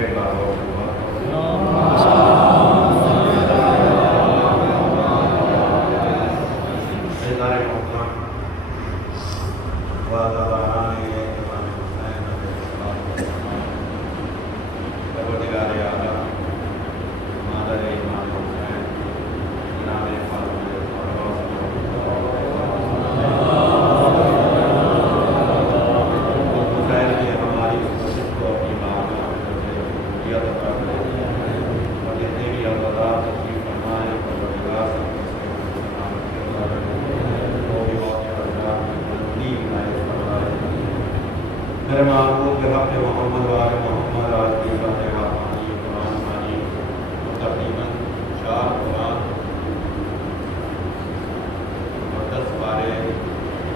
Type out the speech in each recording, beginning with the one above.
ایک بار اور میرے محبوب بحق محمد وآل محمد آج کی فاتحہ خوانی قرآن خوانی تقریباً 4 قرآن اور 10 پارے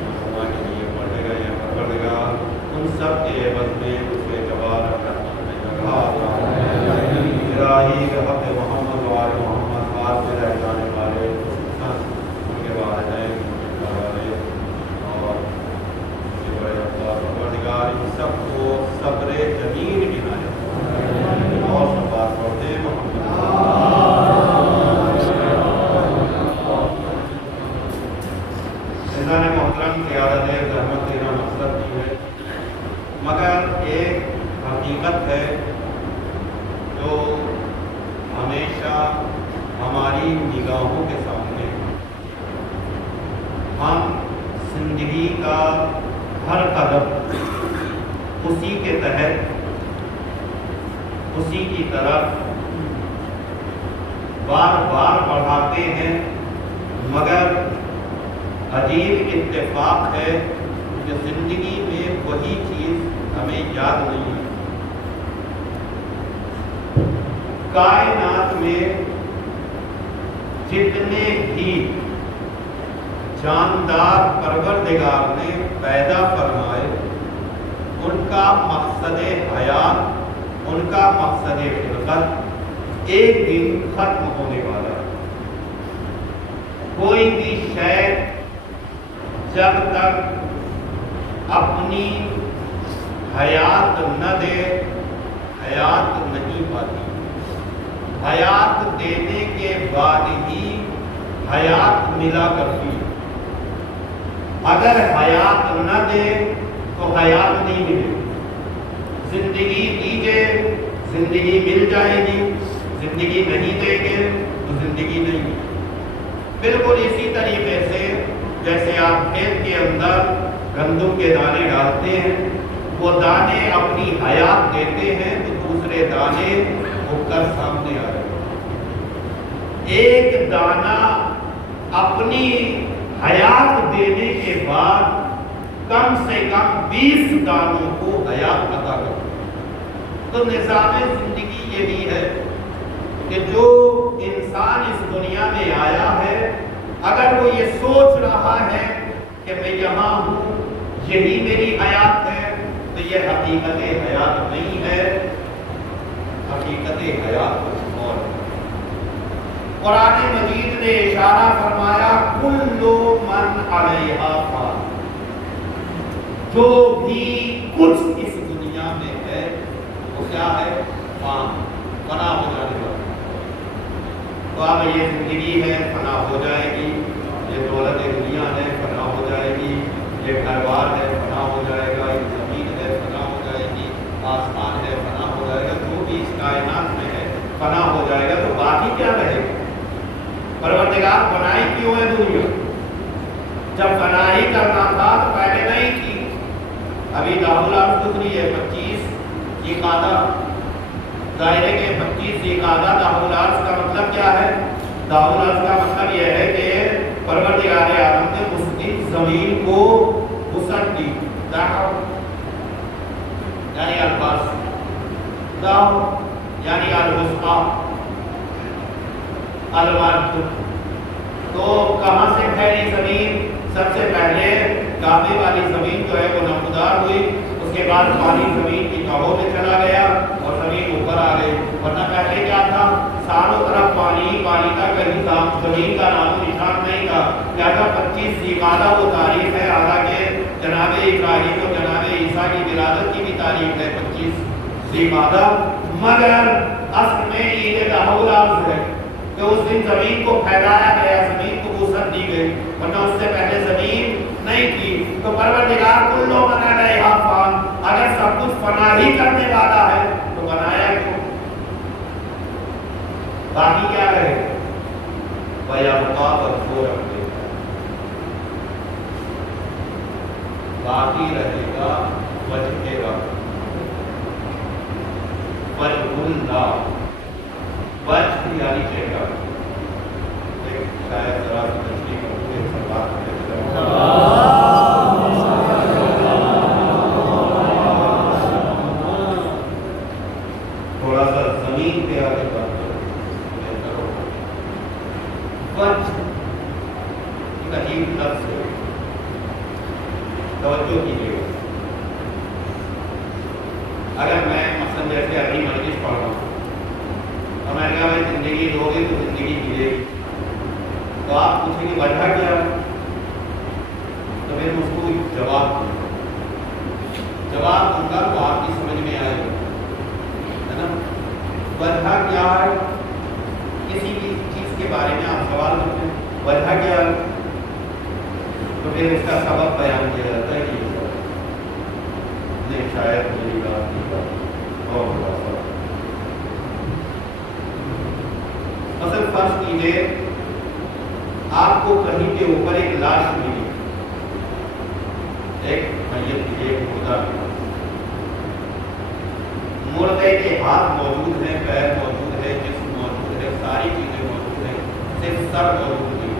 مسلمان کے لیے پڑھے گئے ہیں۔ پروردگار ان سب کے عوض میں اسے جواب رحمت میں جگہ عطا فرما۔ الہی بحق محمد وآل محمد ہاتھ میں رہ جانے والے ان کے والدین ان سب کو صبر جمیل عنایت اور سبات پڑھتے محمد انسان محترم قیادت رحمت دینا مقصد نہیں ہے، مگر ایک حقیقت ہے جو ہمیشہ ہماری نگاہوں کے سامنے ہم زندگی کا ہر قدم اسی کے تحت اسی کی طرف بار بار بڑھاتے ہیں، مگر عجیب اتفاق ہے کہ زندگی میں وہی چیز ہمیں یاد نہیں ہے۔ کائنات میں جتنے بھی جاندار پروردگار نے پیدا فرمائے، ان کا مقصد حیات، ان کا مقصد خلقت ایک دن ختم ہونے والا ہے۔ کوئی بھی شے جب تک اپنی حیات نہ دے، حیات نہیں پاتی۔ حیات دینے کے بعد ہی حیات ملا کرتی ہے۔ اگر حیات نہ دے تو حیات نہیں ملے۔ زندگی دیجئے، زندگی مل جائے گی، زندگی نہیں دیں گے تو زندگی نہیں ملے۔ بالکل اسی طریقے سے جیسے آپ کھیت کے اندر گندم کے دانے ڈالتے ہیں، وہ دانے اپنی حیات دیتے ہیں تو دوسرے دانے اگ کر سامنے آ رہے ہیں۔ ایک دانہ اپنی حیات دینے کے بعد کم سے کم 20 دانوں کو حیات عطا کرتا ہے۔ تو نظام زندگی یہی ہے کہ جو انسان اس دنیا میں آیا ہے، اگر وہ یہ سوچ رہا ہے کہ میں یہاں ہوں، یہی میری حیات ہے، تو یہ حقیقت حیات نہیں ہے، حقیقت حیات کچھ اور ہے۔ قرآن مجید نے اشارہ فرمایا کل من علیہا فان، جو بھی کچھ اس دنیا میں ہے وہ کیا ہے؟ فان، فنا ہو جانے والا۔ تو اب یہ زندگی ہے، فنا ہو جائے گی، یہ دولت دنیا ہے، فنا ہو جائے گی، یہ گھر بار ہے، فنا ہو جائے گا، یہ زمین ہے، فنا ہو جائے گی، آسمان ہے، فنا ہو جائے گا، جو بھی اس کائنات میں ہے فنا ہو جائے گا، تو باقی کیا رہے گا؟ پروردگار بنائی کیوں ہے دنیا؟ جب بنائی کرنا تھا تو پہلے نہیں تھی۔ ابھی داخلہ گزری ہے 25 عقادہ، ظاہر ہے کہ 25 عقادہ داخلات کا مطلب کیا ہے؟ داخلات کا مطلب یہ ہے کہ پروردگار عالم نے اس دن زمین کو وسعت دی، یعنی الباس، داؤ یعنی الوسعہ، الوارد۔ تو کہاں سے پھیلی زمین؟ سب سے پہلے کعبے والی زمین جو ہے وہ نمودار ہوئی، اس کے بعد پانی زمین کی تہوں میں چلا گیا اور زمین اوپر آ گئی۔ ورنہ پہلے کیا تھا؟ ساروں طرف پانی، پانی کا کہیں زمین کا نام و نشان نہیں تھا۔ لہٰذا 25 ذیقعدہ وہ تاریخ ہے، حالانکہ جناب ابراہیم اور جناب عیسیٰ کی ولادت کی بھی تاریخ ہے 25 لماذا مگر اصل میں عید تحول عرض ہے کہ اس دن زمین کو پھیلایا گیا، زمین کو وسعت دی گئی، ورنہ اس سے پہلے زمین نہیں تھی. تو پروردگار کلو من علیہا فان، اگر سب کچھ فنا ہی کرنے والا ہے تو بنایا کیوں؟ باقی کیا رہے گا؟ وَيَبْقَى وَجْهُ رَبِّكَ، باقی رہے گا وجہ رب، وجہ اللہ، وجہ یعنی چہرہ. ایک شاید ذرا سی تشریح کروں گے اس بات میں تھوڑا سا زمین پہ آگے بات کرو. وجہ ایک عجیب لفظ ہے، توجہ کیجیے. اگر میں مثلا جیسے ابھی مجلس پڑھ رہا ہوں اور میں نے کہا بھائی زندگی دو گے تو زندگی جیے گی، تو آپ پوچھیں گے وجہ کیا ہے، تو میں اس کو جواب دوں گا تو آپ کی سمجھ میں آئے گا، ہے نا. وجہ کیا ہے؟ کسی بھی چیز کے بارے میں آپ سوال کرتے ہیں وجہ کیا ہے، تو پھر اس کا سبب بیان کیا جاتا ہے کہ نہیں شاید میری بات نہیں کرتا اور بڑا سا. مثلا فرض کیجیے آپ کو کہیں کے اوپر ایک لاش ملی، ایک میت کی، ایک مردہ ملا. مردے کے ہاتھ موجود ہیں، پیر موجود ہے، جسم موجود ہے، ساری چیزیں موجود ہیں، صرف سر موجود نہیں.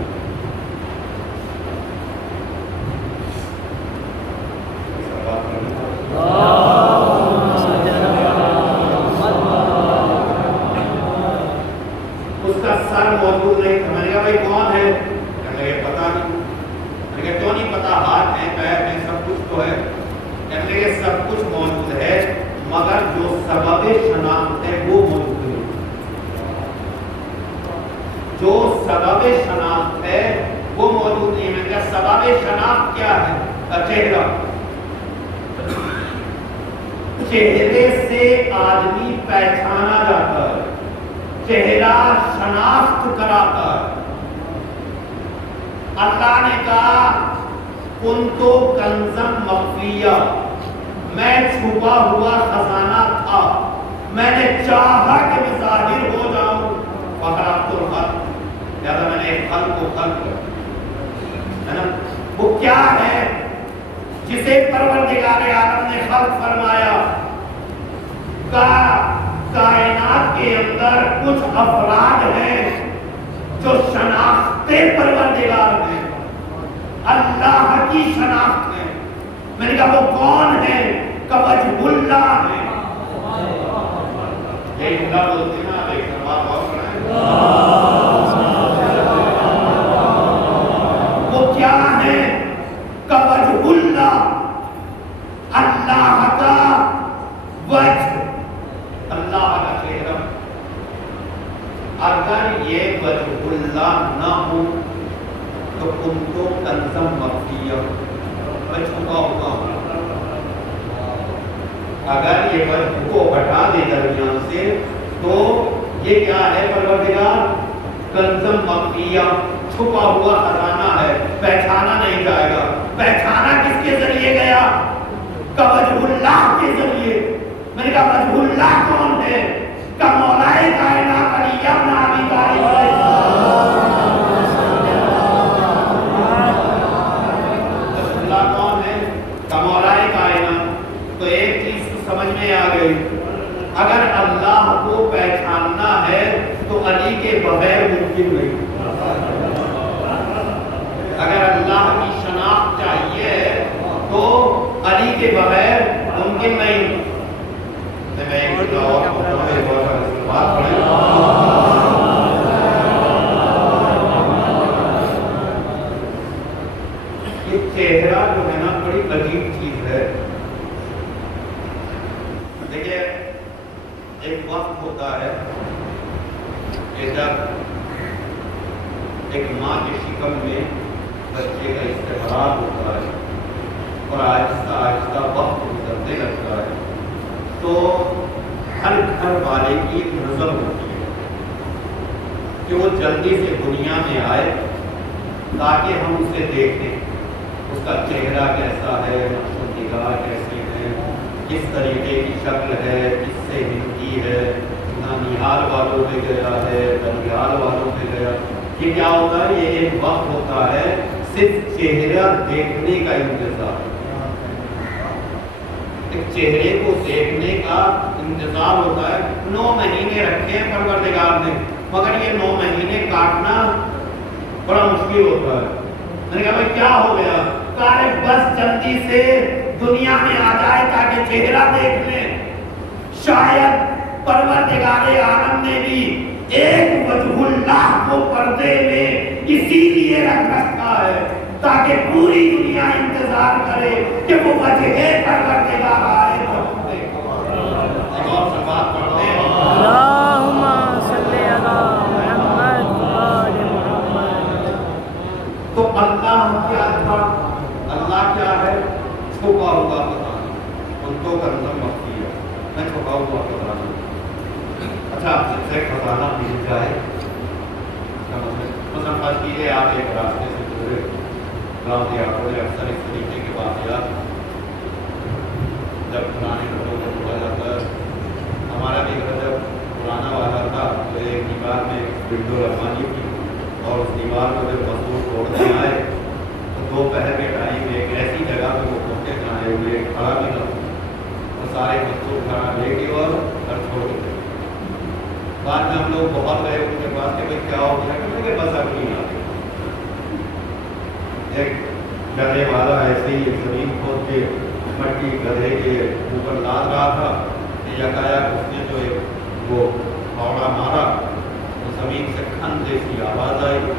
اس کا سر موجود نہیں. میں نے کہا بھائی کون ہے؟ کہنے لگے پتا نہیں. میں نے کہا کیوں نہیں پتا؟ ہاتھ ہیں، پیر ہیں، سب کچھ تو ہے. کہنے لگے سب کچھ موجود ہے مگر جو سبب شناخت ہے وہ موجود نہیں. جو سبب شناخت ہے وہ موجود نہیں. میں نے کہا سبب شناخت کیا ہے؟ چہرہ. چہرے سے آدمی پہچانا جاتا ہے، چہرہ شناخت کراتا ہے. اللہ نے کہا کنتو کنزم مخفیہ، میں چھپا ہوا خزانہ تھا، میں نے چاہا کہ میں ظاہر ہو جاؤں. فخلقت الخلق، لہذا میں نے ایک خلق کو خلق کر، ہے نا. وہ کیا ہے جسے پروردگار عالم نے خلق فرمایا؟ کائنات کے اندر کچھ افراد ہیں جو شناخت پروردگار ہیں، اللہ کی شناخت ہے. میں نے کہا وہ کون ہے؟ کہ وجہ اللہ ہے. یہ جملہ بولتے ہیں نا، ایک بار اور پڑھیں. وہ کیا ہے؟ کہ وجہ اللہ، اللہ کا وجہ، اللہ کا چہرہ. اگر یہ وجہ اللہ نہ ہو تو کنتو کنزم مخفیہ، میں چھپا ہوا. اگر یہ وجہ کو ہٹا دے درمیان سے تو یہ کیا ہے؟ پروردگار کنزم مخفیہ، چھپا ہوا خزانہ ہے، پہچانا نہیں جائے گا. پہچانا کس کے ذریعے گیا؟ کہ وجہ اللہ کے ذریعے. میں نے کہا وجہ اللہ کون ہے؟ کہ مولائے کائنات علی ابن ابی طالب. اللہ کون ہے؟ کہ مولائے کائنات. تو ایک چیز سمجھ میں آ گئی، اگر اللہ کو پہچاننا ہے تو علی کے بغیر ممکن نہیں. اگر اللہ کی شناخت چاہیے تو علی کے بغیر ممکن نہیں. یہ چہرہ جو ہے نا بڑی عجیب چیز ہے. دیکھیے ایک وقت ہوتا ہے کہ جب ایک ماں کے شکم میں بچے کا استقرار ہوتا ہے اور آہستہ آہستہ وقت گزرنے لگتا ہے تو ہر گھر والے کی ایک نظر ہوتی ہے کہ وہ جلدی سے دنیا میں آئے تاکہ ہم اسے دیکھیں، اس کا چہرہ کیسا ہے، نقش و نگاہ کیسی ہے، کس طریقے کی شکل ہے، کس سے ہندی ہے، نانیہال والوں میں گیا ہے، بنیال والوں میں گیا۔ یہ کیا ہوتا ہے؟ یہ ایک وقت ہوتا ہے صرف چہرہ دیکھنے کا انتظار، ایک چہرے کو دیکھنے کا انتظار ہوتا ہے۔ 9 مہینے رکھے ہیں پروردگار نے، مگر یہ 9 مہینے کاٹنا بڑا مشکل ہوتا ہے۔ میں نے کہا بھائی کیا ہو گیا؟ کہا بس جلدی سے دنیا میں آ جائے تاکہ چہرہ دیکھ لیں۔ شاید پروردگار عالم نے بھی ایک وجہ اللہ کو پردے میں اسی لیے رکھ رکھا ہے تاکہ پوری دنیا انتظار کرے کہ وہ وجہ پروردگار آئے تو ہم دیکھو۔ ایک اور سبات پڑھتے ہیں، اللہم صلی علی محمد وآل محمد۔ تو اللہ کیا تھا؟ اللہ کیا ہے؟ چھپا ہوا خزانہ، ان کو کنزم مخفی ہے، میں چھپا ہوا خزانہ۔ اچھا جب سے خزانہ مل جائے، مثلا فرض کیجیے آپ ایک راستے سے گزرے، گاؤں دیہاتوں میں اکثر اس طریقے کے واقعات جب پرانے گھروں میں چھوڑا جاتا ہے۔ ہمارا بھی گھر جب پرانا والا تھا تو ایک دیوار میں ونڈو لگوانی تھی، اور اس دیوار کو جب مزدور توڑنے آئے تو دوپہر کے ٹائم میں ایک ایسی جگہ پہ وہ پہنچے جہاں ایک کھڑا بھی نہ، وہ سارے مزدور کھڑا لے کے اور گھر چھوڑ کے۔ بعد میں ہم لوگ بہت گئے ان کے پاس کہ بھائی کیا ہو گیا، کہ بس اب نہیں آتے۔ ایک گدھے والا ایسے ہی زمین کھود کے مٹی گدھے کے اوپر لاد رہا تھا، یکایک اس نے جو ایک وہ پھاوڑا مارا، زمین سے کھن جیسی آواز آئی۔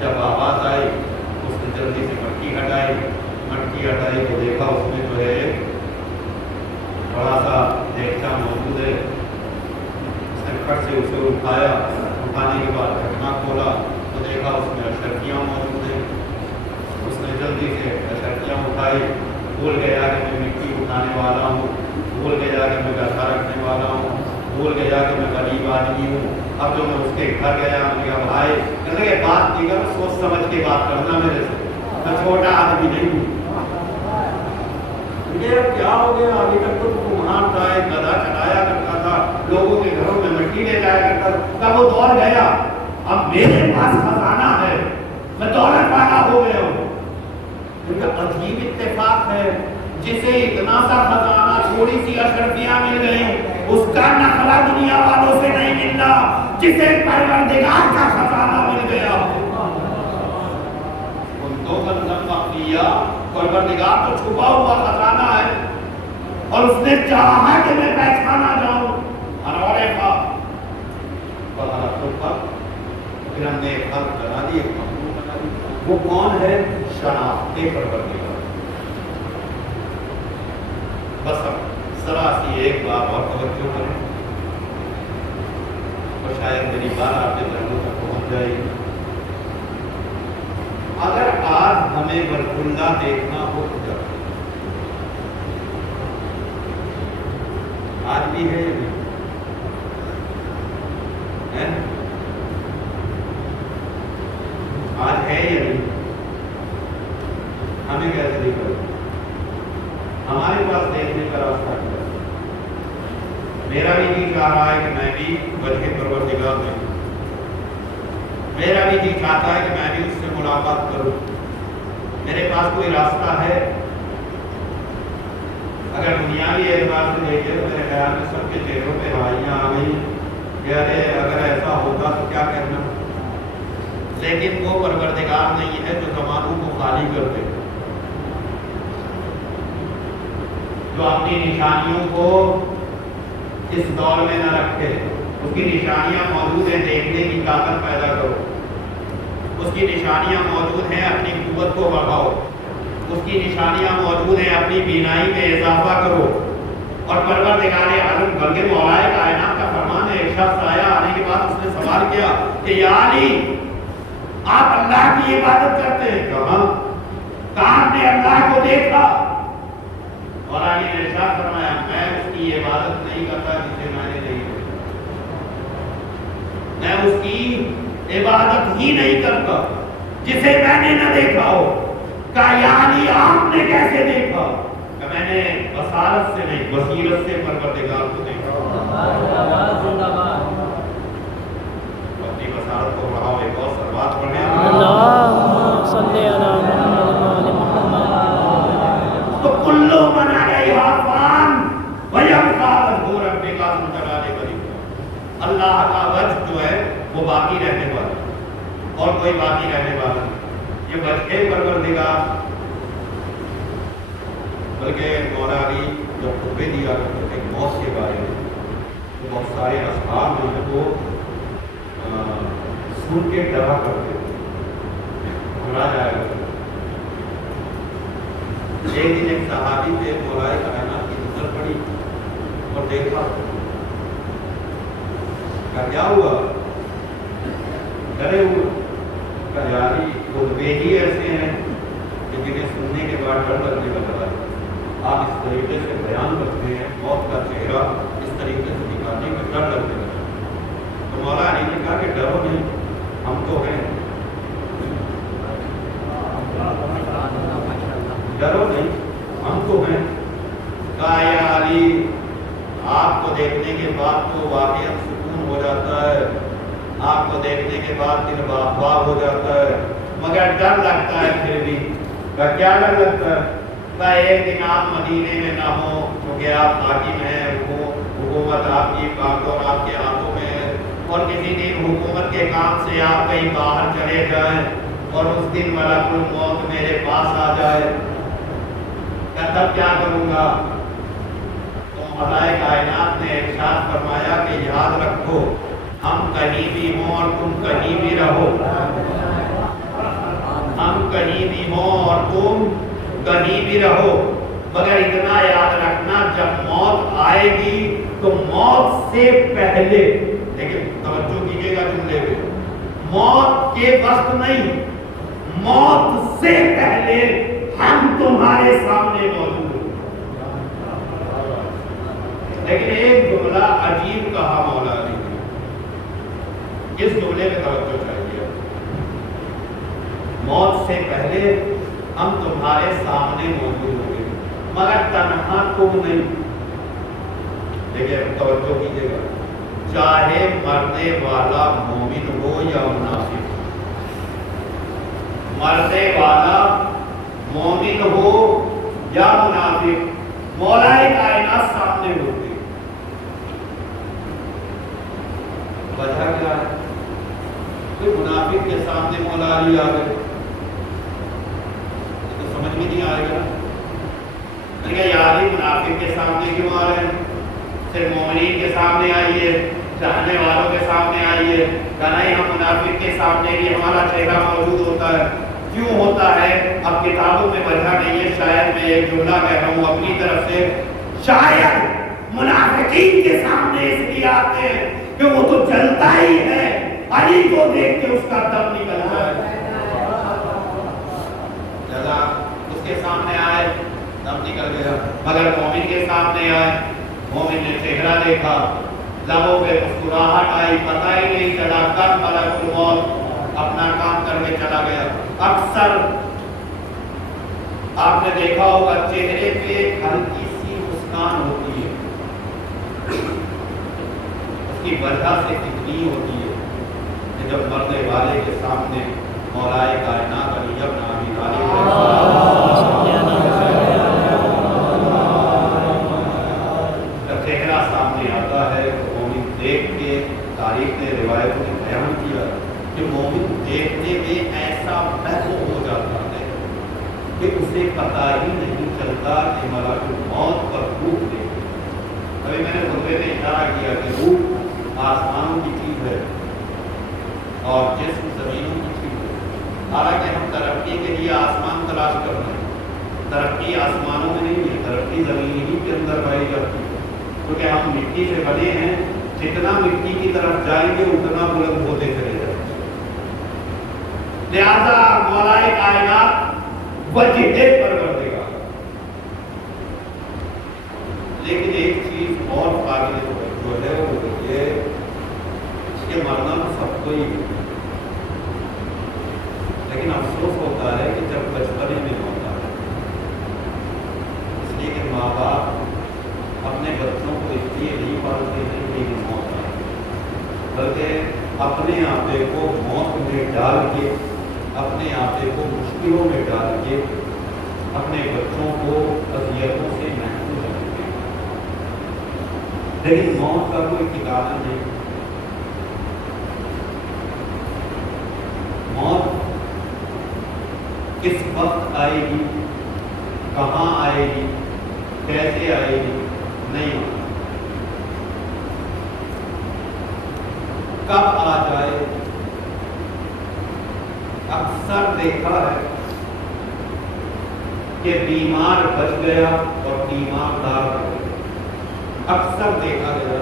جب آواز آئی اس نے جلدی سے مٹی ہٹائی تو دیکھا اس میں جو ہے بڑا سا دیگچا موجود ہے۔ اس نے کھٹ سے اسے اٹھایا، اٹھانے کے بعد ڈھکنا کھولا تو دیکھا اس میں اشرفیاں موجود ہیں۔ اس نے جلدی سے اشرفیاں اٹھائی، بھول گیا کہ میں مٹی اٹھانے والا ہوں، بھول گیا کہ میں گدھا رکھنے والا ہوں، بھول گیا کہ میں غریب آدمی ہوں۔ اب جو میں اس کے گھر گیا، میں نے کہا بھائی کہ بات کی کر، سوچ سمجھ کے بات کرنا میرے سے، میں چھوٹا آدمی نہیں ہوں۔ یہ کیا ہو گیا؟ ابھی تک تو وہاں تھا، ایک گدھا چلایا کرتا تھا، لوگوں کے گھروں میں مٹی لے جایا کرتا تھا، وہ دور گیا، اب میرے پاس خزانہ ہے، میں دولت والا ہو گیا ہوں۔ عجیب اتفاق ہے، جسے اتنا سا خزانہ، تھوڑی سی اشرفیاں مل گئی، اس کا نخلا دنیا والوں سے نہیں ملنا جسے پروردگار کا خزانہ مل گیا۔ ان دو کنزم مخفیہ، پروردگار تو چھپا ہوا خزانہ ہے، اور اس نے چاہا کہ میں پہچانا جاؤں۔ انورے تھا پھر ہم نے ایک خلق بنا دی، ایک مخلوق بنا دی۔ وہ کون ہے؟ شناخت پروردگار۔ بس اب ذرا سی ایک بات اور توجہ کریں تو شاید میری بات آپ کے ذہنوں تک پہنچ جائے گی۔ اگر آج ہمیں بیت اللہ دیکھنا ہو تو کیا آج بھی ہے یا نہیں؟ آج ہے یا نہیں؟ ہمیں کیسے دیکھا؟ ہمارے پاس دیکھنے کا راستہ کیا ہے؟ میرا بھی جی چاہ رہا ہے کہ میں بھی وجہ پروردگار میں ہوں، میرا بھی جی چاہتا ہے کہ میں بھی اس سے ملاقات کروں۔ میرے پاس کوئی راستہ ہے؟ اگر دنیاوی اعتبار سے دیکھے تو میرے خیال میں سب کے چہروں پہ روایاں آ گئی کہ ارے اگر ایسا ہوتا تو کیا کرنا۔ لیکن وہ پروردگار نہیں ہے جو زمانوں کو خالی کر دے، جو اپنی نشانیوں کو اس دور میں نہ رکھے۔ اس کی نشانیاں موجود ہیں، دیکھنے کی طاقت پیدا کرو، اس کی نشانیاں موجود ہیں، اپنی قوت کو بڑھاؤ، اس کی نشانیاں موجود ہیں، اپنی بینائی میں اضافہ کرو۔ اور پروردگار عالم بلکہ مولا کائنات کا فرمان ہے، ایک شخص آیا، آنے کے بعد اس نے سوال کیا کہ یا علی آپ اللہ کی عبادت کرتے ہیں؟ کہاں؟ کہاں نے اللہ کو دیکھا؟ اور علی نے ارشاد فرمایا میں اس کی عبادت نہیں کرتا جسے میں نے نہیں دیکھا، میں اس کی عبادت ہی نہیں کرتا جسے میں نے نہ دیکھا ہو۔ کہا یعنی آپ نے کیسے دیکھا؟ کہ میں نے بصارت سے نہیں بصیرت سے پروردگار کو دیکھا۔ اپنی بصارت کو بڑھاؤ، ایک اور سروات پڑھیں۔ اللہم صلی علی محمد تو کلو من علیہا فان ویبقی وجہ ربک ذو الجلال والاکرام۔ اللہ کا وجہ جو ہے وہ باقی رہنے والا، اور کوئی باقی رہنے والا نہیں۔ یہ وجہ پروردگار، بلکہ مولا علی جب خطبے دیا کرتے تھے موت کے بارے میں تو بہت سارے اصحاب جو ہیں وہ سن کے ڈرا کرتے تھے، گھبرا جایا کرتے تھے۔ ایک دن ایک صحابی پہ مولا کائنات کی نظر پڑی اور دیکھا، کیا ہوا؟ ڈرے ہوئے۔ یاری خطبے ہی ایسے ہیں کہ جنہیں سننے کے بعد ڈر لگنے لگتا ہے۔ آپ اس طریقے سے بیان کرتے ہیں موت کا چہرہ اس طریقے سے دکھانے میں ڈر لگنے لگتا ہے۔ تو مولا علی نے کہا کہ ڈرو نہیں، ہم تو ہیں، ڈرو نہیں، ہم تو ہیں۔ کہا یا علی آپ کو دیکھنے کے بعد تو واقعی سکون ہو جاتا ہے، آپ کو دیکھنے کے بعد دل باغ ہو جاتا ہے، مگر ڈر لگتا ہے پھر بھی۔ کیا ڈر لگتا ہے؟ کہ ایک دن آپ مدینے میں نہ ہو کیونکہ آپ حاکم ہیں، حکومت آپ کی کام اور آپ کے ہاتھوں میں ہے، اور کسی دن حکومت کے کام سے آپ کہیں باہر چلے جائیں اور اس دن ملک الموت میرے پاس آ جائے، تب کیا کروں گا؟ تو ملائے کائنات نے ارشاد فرمایا کہ یاد رکھو ہم کہیں بھی ہوں اور تم کہیں بھی رہو، ہم کہیں بھی ہوں اور تم کہیں بھی رہو، مگر اتنا یاد رکھنا جب موت آئے گی تو موت سے پہلے، لیکن توجہ کیجیے گا جملے پہ، موت کے وقت نہیں، موت سے پہلے ہم تمہارے سامنے موجود ہیں۔ لیکن ایک جملہ عجیب کہا مولا علی نے، اس جملے میں توجہ چاہیے، موت سے پہلے ہم تمہارے سامنے موجود ہوں گے مگر تنہا تم نہیں۔ دیکھیے توجہ کیجیے گا، چاہے مرنے والا مومن ہو یا منافق، مرنے والا مومن ہو یا منافق، مولا کائنات سامنے ہوتے۔ وجہ کیا ہے؟ کہ منافق کے سامنے مولا علی آ گئے تو سمجھ میں نہیں آئے گا، یار منافق کے سامنے کیوں آ رہے ہیں؟ صرف مومنین کے سامنے آئیے، چاہنے والوں کے سامنے آئیے، کہنا ہی ہم منافق کے سامنے بھی ہمارا چہرہ موجود ہوتا ہے۔ کیوں ہوتا ہے؟ اب کتابوں میں وجہ نہیں ہے، شاید میں ایک جملہ کہہ رہا ہوں اپنی طرف سے، شاید منافقین کے سامنے اس لیے آتے ہیں کہ وہ تو جلتا ہی ہے، علی کو دیکھ کے اس کا دم نکلتا ہے، جزا اس کے سامنے آئے دم نکل گیا، مگر مومن کے سامنے آئے، مومن نے چہرہ دیکھا، لبوں پہ مسکراہٹ آئی، پتہ ہی نہیں چلا کب ملک الموت اپنا کام کر کے چلا گیا۔ اکثر آپ نے دیکھا ہوگا چہرے پہ ایک ہلکی سی مسکان ہوتی ہے، اس کی وجہ سے کتنی ہوتی ہے کہ جب مرنے والے کے سامنے مولائے کائنات علی ابن ابی طالب جب چہرہ سامنے آتا ہے تو مومن دیکھ کے، تاریخ نے روایتوں نے بیان کیا کہ مومن دیکھنے میں ایسا محو ہو جاتا ہے کہ اسے پتہ ہی نہیں چلتا کہ ملک الموت پر روح دیکھے۔ ابھی میں نے خطبے میں اشارہ کیا کہ روح آسمانوں کی چیز ہے اور جسم زمینوں کی چیز ہے۔ حالانکہ ہم ترقی کے لیے آسمان تلاش کر رہے ہیں، ترقی آسمانوں میں نہیں ہے، ترقی زمین ہی کے اندر پائی جاتی ہے، کیونکہ ہم مٹی سے بنے ہیں، جتنا مٹی کی طرف جائیں گے اتنا بلند ہوتے چلے جائیں گے۔ لہذا مولائے کائنات وجہ پروردگار، لیکن ایک چیز موت قابل جو ہے وہ یہ کہ مرنا تو سب کو ہی ہے، لیکن افسوس ہوتا ہے کہ جب بچپنے میں ہوتا ہے، اس لیے کہ ماں باپ اپنے بچوں کو اس لیے نہیں پالتے ہیں کہ موت آئے، بلکہ اپنے آپے کو موت میں ڈال کے، اپنے آپے کو مشکلوں میں ڈال کے اپنے بچوں کو اذیتوں سے محفوظ رکھتے ہیں۔ لیکن موت کا کوئی ٹھکانا نہیں، موت کس وقت آئے گی، کہاں آئے گی، کیسے آئے گی، نہیں ہوتا، کب آ جائے۔ اکثر دیکھا ہے کہ بیمار بچ گیا اور تیماردار رہ گیا، اکثر دیکھا گیا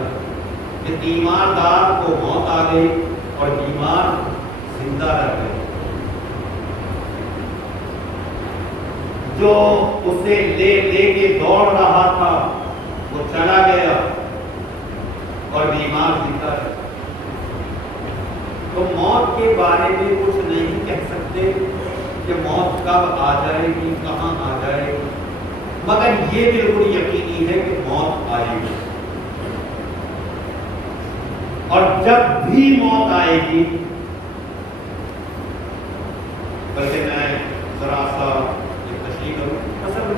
کہ تیماردار کو موت آ گئی اور بیمار زندہ رہ گئے، جو اسے لے کے دوڑ رہا تھا وہ چلا گیا اور بیمار زندہ رہ گیا۔ تو موت کے بارے میں کچھ نہیں کہہ سکتے کہ موت کب آ جائے گی، کہاں آ جائے گی، مگر یہ بالکل یقینی ہے کہ موت آئے گی، اور جب بھی موت آئے گی، بلکہ میں ذرا سا ایک تشریح کروں، مثلا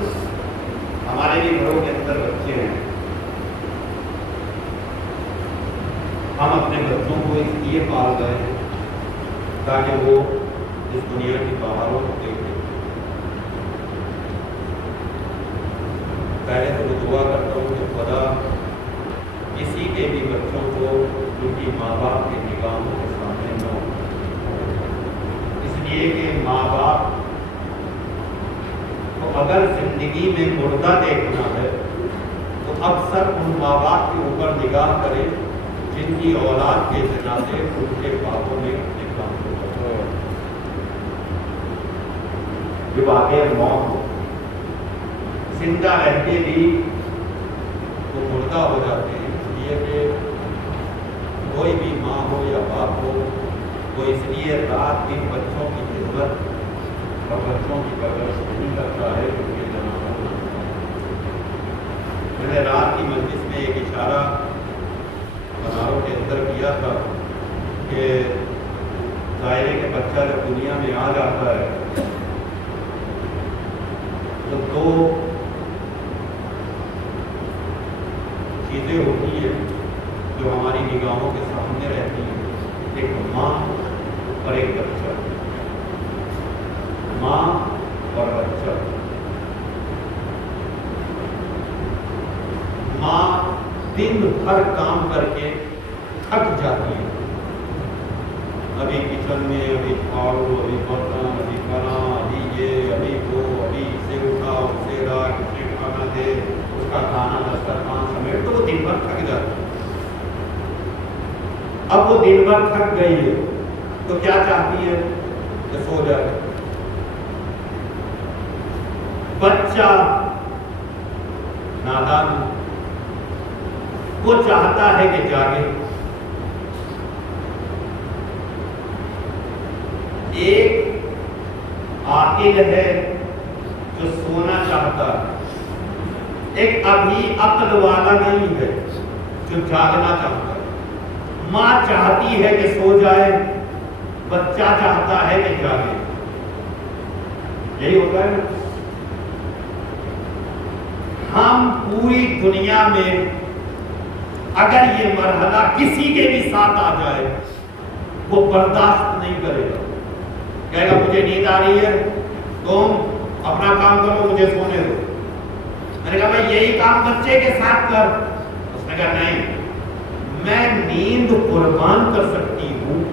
ہمارے بھی گھروں کے اندر بچے ہیں، ہم اپنے بچوں کو اس لیے پال گئے ہیں تاکہ وہ اس دنیا کی بہاروں کو دیکھیں۔ پہلے تو میں دعا کرتا ہوں کہ خدا کسی کے بھی بچوں کو ان کی ماں باپ کے نگاہوں کے سامنے نہ ہو، اس لیے کہ ماں باپ کو اگر زندگی میں مردہ دیکھنا ہے تو اکثر ان ماں باپ کے اوپر نگاہ کرے جن کی اولاد کے جنازے ان کے باپوں نے اپنے کام کو بتایا، جو واقعہ موت ہو، زندہ رہتے بھی وہ مردہ ہو جاتے ہیں، اس لیے کہ کوئی بھی ماں ہو یا باپ ہو، وہ اس لیے رات دن بچوں کی خدمت اور بچوں کی پرورش نہیں کرتا ہے ان کے جنازہ ہو۔ میں نے رات کی مجلس میں ایک اشارہ بناروں کے اندر کیا تھا کہ ظاہر ہے کہ بچہ جب دنیا میں آ جاتا ہے تو دو چیزیں ہوتی ہیں جو ہماری نگاہوں کے سامنے رہتی ہیں، ایک ماں اور ایک بچہ، ماں اور بچہ۔ ماں دن بھر کام کر کے تھک جاتی ہے، ابھی کچن میں ابھی جھاڑو، ابھی برتن، ابھی بنا، ابھی یہ، ابھی وہ، ابھی اسے اٹھا، اسے رکھ، اسے کھانا دے، اس کا کھانا دسترخوان سمیٹ، تو وہ دن بھر تھک جاتی ہے۔ اب وہ دن بھر تھک گئی ہے تو کیا چاہتی ہے کہ سو جائے۔ بچہ نادان وہ چاہتا ہے کہ جاگے۔ ایک عاقل ہے جو سونا چاہتا ہے، ایک ابھی عقل والا نہیں ہے جو جاگنا چاہتا ہے۔ ماں چاہتی ہے کہ سو جائے، بچہ چاہتا ہے کہ جاگے۔ یہی ہوتا ہے۔ ہم پوری دنیا میں اگر یہ مرحلہ کسی کے بھی ساتھ آ جائے وہ برداشت نہیں کرے گا، کہے گا مجھے نیند آ رہی ہے، تم اپنا کام کرو، مجھے سونے دو۔ میں نے کہا بھائی یہی کام بچے کے ساتھ کر، اس نے کہا نہیں، میں نیند قربان کر سکتی ہوں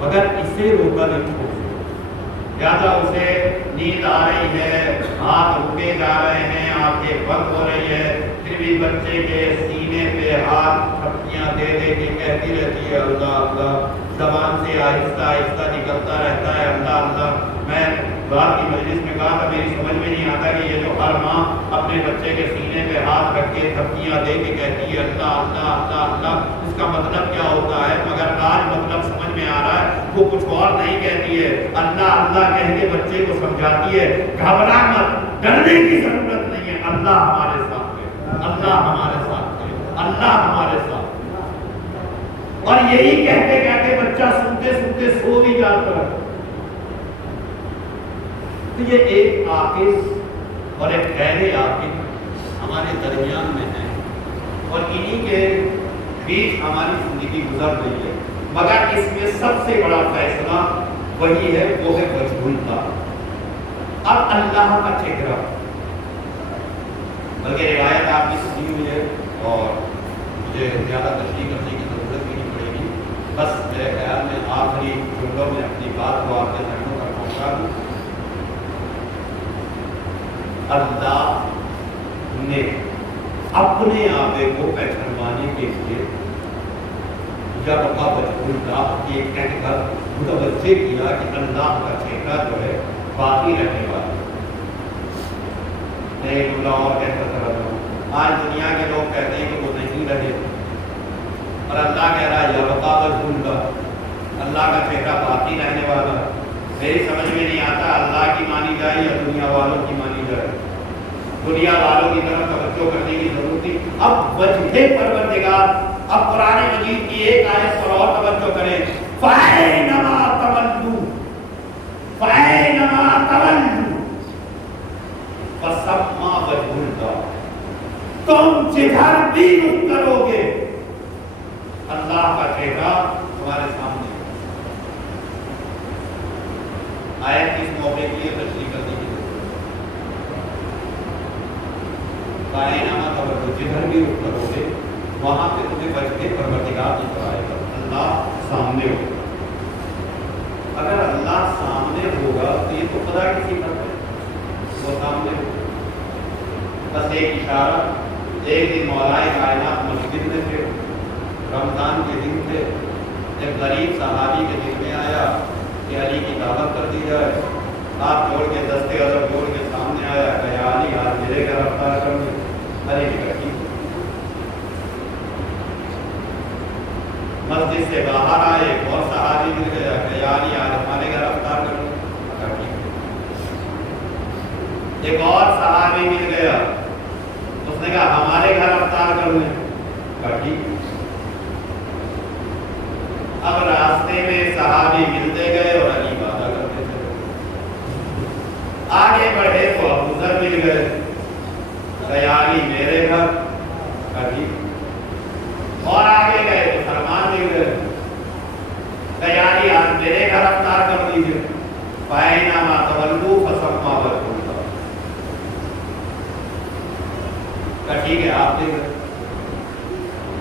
مگر اسے روکا نہیں چھوڑ سکتی۔ یا تو اسے نیند آ رہی ہے، ہاتھ رکے جا رہے ہیں، آنکھیں بند ہو رہی ہے، پھر بھی بچے کے سینے پہ ہاتھ تھپکیاں دے دے کے کہتی رہتی ہے اللہ اللہ، زبان سے آہستہ آہستہ نکلتا رہتا ہے اللہ اللہ، میں رات کی مجلس میں کہا تھا میری سمجھ میں نہیں آتا کہ یہ جو ہر ماں اپنے بچے کے سینے پہ ہاتھ رکھ کے دھمکیاں دے کے کہتی ہے اللہ اللہ اللہ اللہ، اس کا مطلب کیا ہوتا ہے؟ مگر آج مطلب سمجھ میں آ رہا ہے، وہ کچھ اور نہیں کہتی ہے، اللہ اللہ کہہ کے بچے کو سمجھاتی ہے گھبرا مت، ڈرنے کی ضرورت نہیں ہے، اللہ ہمارے ساتھ ہے، اللہ ہمارے ساتھ ہے، اللہ ہمارے ساتھ ہے۔ اور یہی کہتے کہتے بچہ سنتے سنتے سو بھی جاتا ہے۔ تو یہ ایک عاقل اور ایک غیر عاقل ہمارے درمیان میں ہے، اور انہی کے بیچ ہماری زندگی گزر رہی ہے، مگر اس میں سب سے بڑا فیصلہ وہی ہے، وہ ہے وجہ اللہ۔ اب اللہ کا چہرہ، بلکہ روایت آپ کی سنی ہوئی ہے اور مجھے زیادہ تشریح کرنے کی ضرورت بھی نہیں پڑے گی، بس میرے خیال میں آخری جملوں میں اپنی بات کو آپ کے ذہنوں تک پہنچا دوں۔ اللہ نے اپنے آبے کو پہچانوانے کے لیے جب کا وجہ اللہ یہ کہہ کر متوجہ کیا کہ اللہ کا چہرہ جو ہے باقی رہنے والا ہے۔ ایک جملہ اور کہتا تھا، آج دنیا کے لوگ کہتے ہیں کہ وہ نہیں رہے، اور اللہ کہہ رہا ہے یبقا وجہ اللہ کا چہرہ باقی رہنے والا ہے۔ میری سمجھ میں نہیں آتا اللہ کی مانی جائے یا دنیا والوں کی مانی جائے۔ دنیا والوں کی طرف توجہ کرنے کی ضرورت تھی، اب وجہ پروردگار۔ اب قرآن مجید کی ایک آیت پر اور توجہ کریں، فَأَيْنَمَا تَوَلُّوا فَأَيْنَمَا تَوَلُّوا فَثَمَّ وَجْهُ اللَّهِ، تم جدھر بھی رخ کرو گے اللہ کا چہرہ تمہارے سامنے۔ آیت اس موقع کے لیے تشریح کرنے کی کائنامہ توجہ، جدھر بھی رخ کرو گے وہاں پہ تمہیں وجہ پروردگار نظر آئے گا، اللہ سامنے ہوگا۔ اگر اللہ سامنے ہوگا تو یہ تو خدا کسی پر ہے، وہ سامنے ہوگا۔ بس ایک اشارہ، ایک دن مولائے کائنات مسجد میں تھے، رمضان کے دن تھے، ایک غریب صحابی کے دل میں آیا کہ علی کی دعوت کر دی جائے، ہاتھ جوڑ کے دستے ادب جوڑ کے سامنے آیا کہ یا علی آج میرے گھر افطار کر دیں۔ علی نے کہا ٹھیک۔ مسجد سے باہر آئے، ایک اور صحابی مل گیا کہ یا علی آج ہمارے گھر افطار کر دیں۔ کہا ٹھیک۔ ایک اور صحابی مل گیا، اس نے کہا ہمارے گھر افطار کر دیں۔ کہا ٹھیک۔ اب راستے میں صحابی ملتے گئے اور علی وعدہ کرتے تھے، آگے بڑھے تو ابو ذر مل گئے، یا علی میرے گھر، کبھی اور آگے گئے تو سلمان مل گئے، یا علی آج میرے گھر افطار کر دیجیے، فَأَيْنَمَا تَوَلُّوا فَثَمَّ وَجْهُ اللَّهِ، کہا ٹھیک ہے آپ دے گئے۔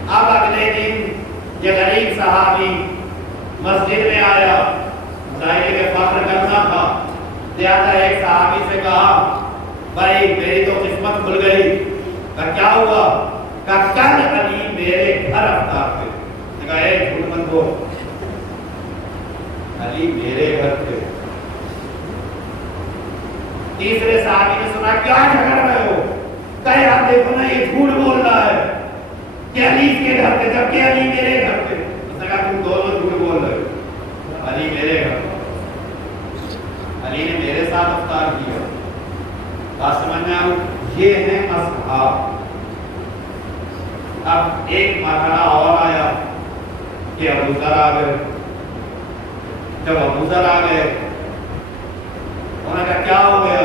اب اگلے دن یہ غریب صحابی مسجد میں آیا، ظاہر کے فخر کرنا تھا، لہذا ایک صحابی سے کہا بھائی میری تو قسمت کھل گئی۔ کہا کیا ہوا؟ کہا کل علی میرے گھر افطار تھے۔ کہا اے جھوٹ مت بول، علی میرے گھر تھے۔ تیسرے صحابی نے سنا کیا جھگڑ رہے ہو؟ کہا یار دیکھو نا یہ جھوٹ بول رہا ہے کہ علی اس کے گھر تھے جبکہ علی میرے گھر تھے۔ اس نے کہا تم دونوں جھوٹ بول رہے ہو، علی میرے گھر، علی نے میرے ساتھ افطار کیا۔ بات سمجھ میں آؤ، یہ ہیں اصحاب۔ اب ایک مرحلہ اور آیا کہ ابو ذر آ گئے۔ جب ابو ذر آ گئے انہوں نے کہا کیا ہو گیا؟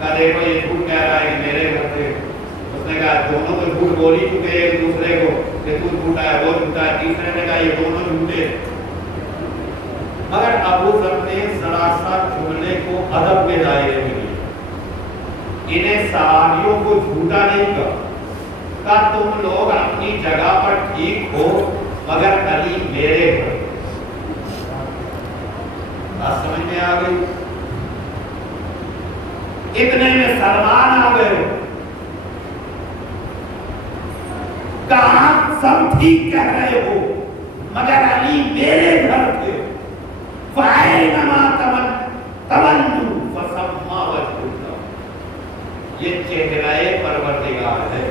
کہا دیکھو یہ جھوٹ کہہ رہا ہے کہ میرے گھر تھے۔ اس نے کہا دونوں تو جھوٹ بول ہی چکے ایک دوسرے کو کہ تو جھوٹا ہے وہ جھوٹا ہے۔ تیسرے نے کہا یہ دونوں جھوٹے۔ مگر ابو ذر نے ذرا سا جملے کو ادب کے دائرے میں لیا، انہیں صحابیوں کو جھوٹا نہیں کہا، کہا تم لوگ اپنی جگہ پر ٹھیک ہو مگر علی میرے گھر۔ بات سمجھ میں آ گئی؟ اتنے میں سلمان آ گئے، کہا سب ٹھیک کہہ رہے ہو مگر علی میرے گھر تھے، فَأَيْنَمَا تَوَلُّوا یہ چہرہ پروردگار ہے.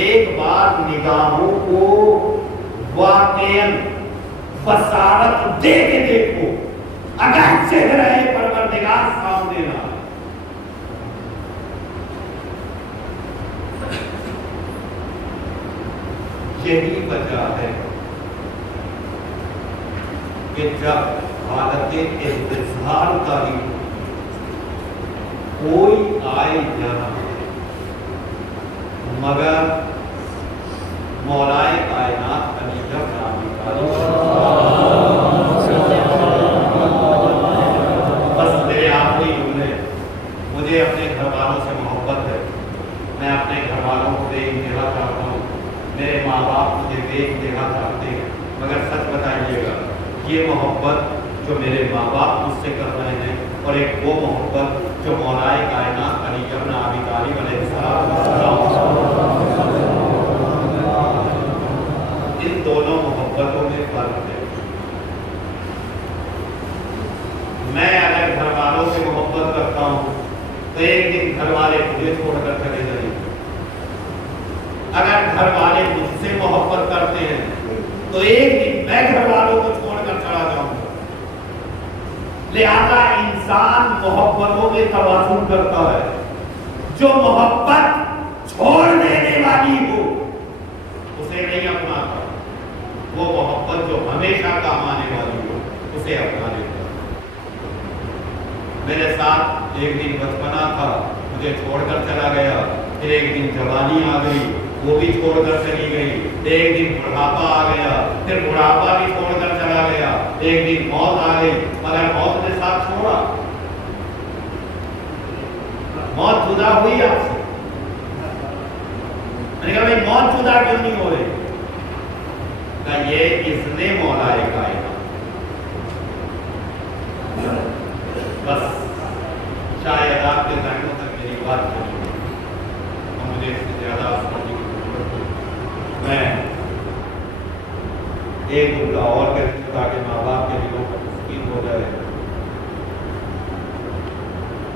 ایک بار نگاہوں کو واقعاً بصارت دے کے دیکھو، اگر چہرہ پروردگار سامنے نہ آئے. یہی وجہ ہے کہ جب حالت انتظار کا بھی کوئی آئے جانا مگر مولائے کائنات علی جب نامی بس میرے آخری جملے. مجھے اپنے گھر والوں سے محبت ہے، میں اپنے گھر والوں کو بے انتہا چاہتا ہوں، میرے ماں باپ مجھے بے انتہا چاہتے ہیں، مگر سچ بتائیے گا یہ محبت جو میرے ماں باپ مجھ سے کر رہے ہیں اور ایک وہ محبت جو مولائے کائنات علی ابن ابی طالب علیہ السلام، ان دونوں محبتوں میں فرق ہے. میں اگر گھر والوں سے محبت کرتا ہوں تو ایک دن گھر والے مجھے چھوڑ کر چلے جائیں گے. اگر گھر والے مجھ سے محبت کرتے ہیں تو ایک دن میں گھر والوں کو چھوڑ کر چلا جاؤں گا. لہذا انسان محبتوں میں توازن کرتا ہے. جو محبت چھوڑ دینے والی ہو اسے نہیں اپناتا، وہ محبت جو ہمیشہ کام آنے والی ہو اسے اپنا لیتا. میرے ساتھ ایک دن بچپنا تھا، مجھے چھوڑ کر چلا گیا. پھر ایک دن جوانی آ گئی، وہ بھی چھوڑ کر چلی گئی. ایک دن بڑھاپا آ گیا، پھر بڑھاپا بھی چھوڑ کر چلا گیا. ایک دن موت آ گئی، مگر موت نے ساتھ چھوڑا. موت جدا ہوئی آپ سے. میں نے کہا بھائی موت جدا کیوں نہیں ہو رہی؟ کہ یہ اذن مولائے کائنات. بس شاید آپ کے ذہنوں تک میری بات پہنچی اور مجھے اس سے زیادہ سمجھنے کی ضرورت ہے. میں ایک جملہ اور کہتی ہوں تاکہ ماں باپ کے دلوں پر تسکین ہو جائے.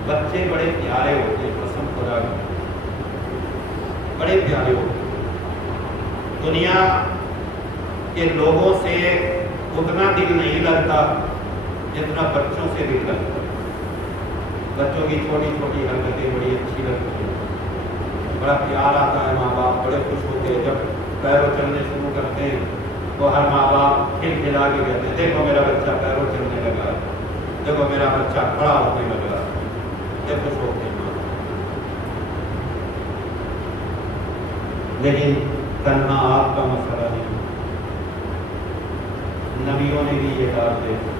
بچے بڑے پیارے ہوتے ہیں، قسم خدا کی بڑے پیارے ہوتے ہیں. دنیا کے لوگوں سے اتنا دل نہیں لگتا جتنا بچوں سے دل لگتا. بچوں کی چھوٹی چھوٹی حرکتیں بڑی اچھی لگتی ہیں، بڑا پیار آتا ہے. ماں باپ بڑے خوش ہوتے ہیں جب پیروں چلنے شروع کرتے ہیں تو ہر ماں باپ کھل کھلا کے کہتے ہیں دیکھو میرا بچہ پیروں چلنے لگا ہے، دیکھو میرا بچہ کھڑا ہونے لگا ہے. یہ خوش ہوتے ہیں. لیکن تنہا آپ کا مسئلہ نہیں، نبیوں نے بھی یہ بات دیکھی.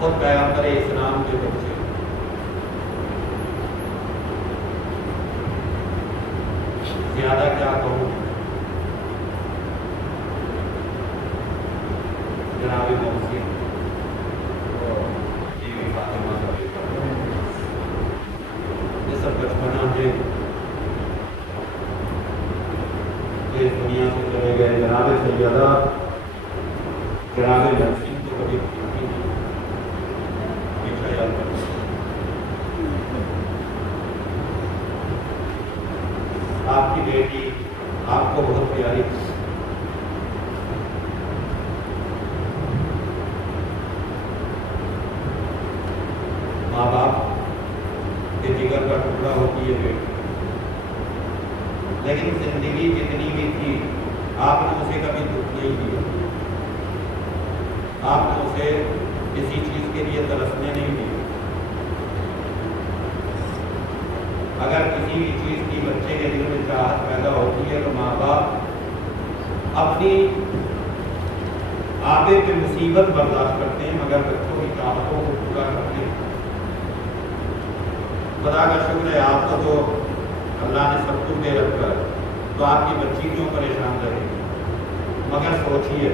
خود پیغمبر اسلام کے بچے زیادہ کیا کہوں، جناب محسن جی فاطمہ کا بیٹا، یہ سب بچپنا ہے اس دنیا سے چلے گئے. جناب سیدہ جناب محسن تو کبھی آپ کی بیٹی آپ کو بہت پیاری تھی. ماں باپ کے جگر کا ٹکڑا ہوتی ہے بیٹی، لیکن زندگی جتنی بھی تھی آپ نے اسے کبھی دکھ نہیں دیا. آپ نے اسے کسی چیز کے لیے ترسنے نہیں دیے. اگر کسی بھی چیز کی بچے کے دل میں چاہت پیدا ہوتی ہے تو ماں باپ اپنی آبے پہ مصیبت برداشت کرتے ہیں مگر بچوں کی چاہتوں کو پورا کرتے ہیں. خدا کا شکر ہے آپ کو تو اللہ نے سب کچھ دے رکھا ہے، تو آپ کی بچی کیوں پریشان رہے گی؟ مگر سوچیے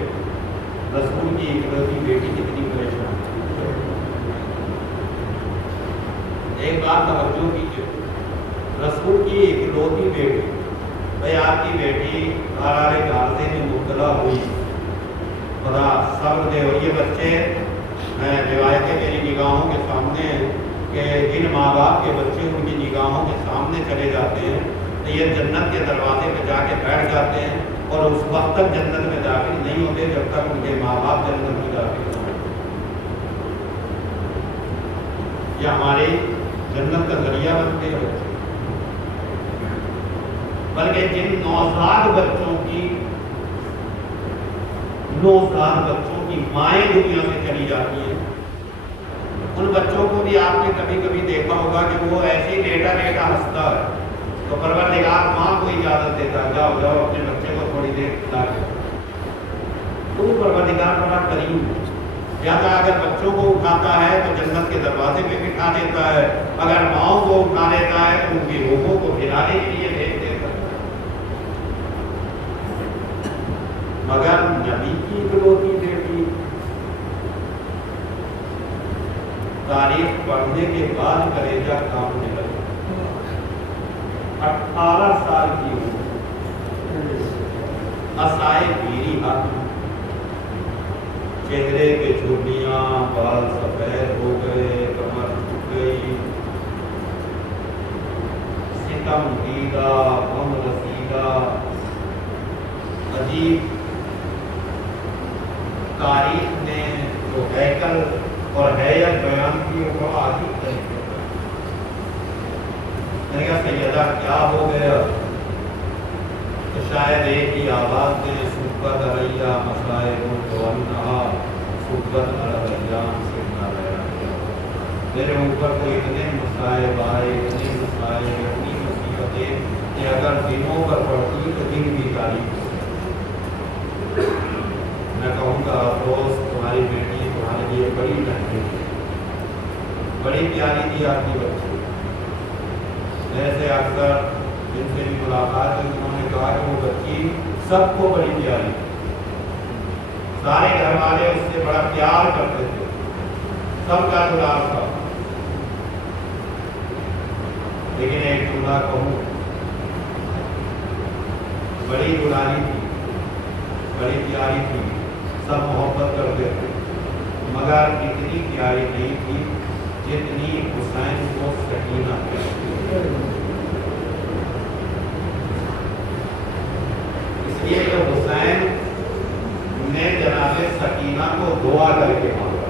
رسول کی اکلوتی بیٹی کتنی پریشان. ایک بات توجہ کیجیے، رسول کی اکلوتی بیٹی، بھائی آپ کی بیٹی حرارے غازے میں مبتلا ہوئی، خدا صبر دے. اور یہ بچے روایتیں میری نگاہوں کے سامنے ہیں کہ جن ماں باپ کے بچے ان کی نگاہوں کے سامنے چلے جاتے ہیں تو یہ جنت کے دروازے پہ جا کے بیٹھ جاتے ہیں اور اس وقت تک جنت میں داخل نہیں ہوتے جب تک ان کے ماں باپ جنت میں داخل نہ ہوتے۔ یہ ہماری جنت کا ذریعہ بنتے ہیں بچے، بلکہ جن نوزائیدہ بچوں کی مائیں دنیا سے چلی جاتی ہیں، ان بچوں کو بھی آپ نے کبھی کبھی دیکھا ہوگا کہ وہ ایسے ہی لیٹا لیٹا ہنستا ہے تو پروردگار ماں کو اجازت دیتا ہے جاؤ جاؤ اپنے بچے کو تھوڑی دیر کھلا کے، تو وہ پروردگار بڑا کریم ہے، یا تو اگر بچوں کو اٹھاتا ہے تو جنت کے دروازے پہ بٹھا دیتا ہے، اگر ماؤں کو اٹھا لیتا ہے تو ان کی روحوں کو کھلانے کے لیے بھیج دیتا ہے۔ مگر نبی کی اکلوتی بیٹی تاریخ پڑھنے کے بعد کلیجہ کانپنے لگا، 18 سال کی عمر، عصائے پیری ہاتھ، چہرے پہ چوٹیاں، بال سفید ہو گئے، کمر جھک گئی، ستم دیدہ، غم رسیدہ، عجیب تاریخ نے جو ہیکل اور حیت بیان کی وہ عجیب طریقے پر۔ میں نے کہا سیدہ کیا ہو گیا؟ تو شاید ایک ہی آواز میں صحبت علیہ مسائب الجوانہا صحبت علیان سے نہ رہا، میرے اوپر تو اتنے مسائب آئے، اتنے مسائب، اتنی مصیبتیں کہ اگر دنوں پر پڑتی تو دن بھی تاریخ۔ میں کہوں گا افسوس تمہاری بیٹی تمہارے لیے بڑی مہنگی ہے، بڑی پیاری تھی آپ کی بچی۔ ایسے اکثر جن سے بھی ملاقات ہوئی انہوں نے کہا کہ وہ بچی سب کو بڑی پیاری تھی، سارے گھر والے اس سے بڑا پیار کرتے تھے، سب کا دلال تھا۔ لیکن ایک جملہ کہوں، بڑی دلالی تھی، بڑی پیاری تھی، سب محبت کرتے تھے، مگر اتنی پیاری نہیں تھی جتنی حسین کو سکینہ پیاری۔ اس لیے کہ حسین نے جناب سکینہ کو دعا کر کے مانگا،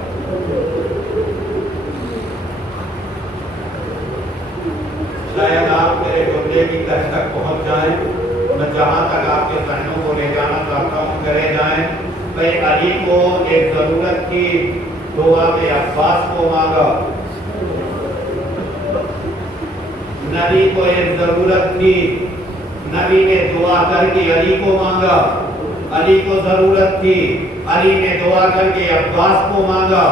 شاید آپ میرے جملے کی تہ تک پہنچ جائیں، میں جہاں تک آپ کے ذہنوں کو لے جانا چاہتا ہوں کرے جائیں۔ بھائی علی کو ایک ضرورت کی، دعا میں عباس کو مانگا، نبی کو ایک ضرورت تھی، نبی نے دعا کر کے علی کو مانگا، علی کو ضرورت تھی، علی نے دعا کر کے عباس کو مانگا،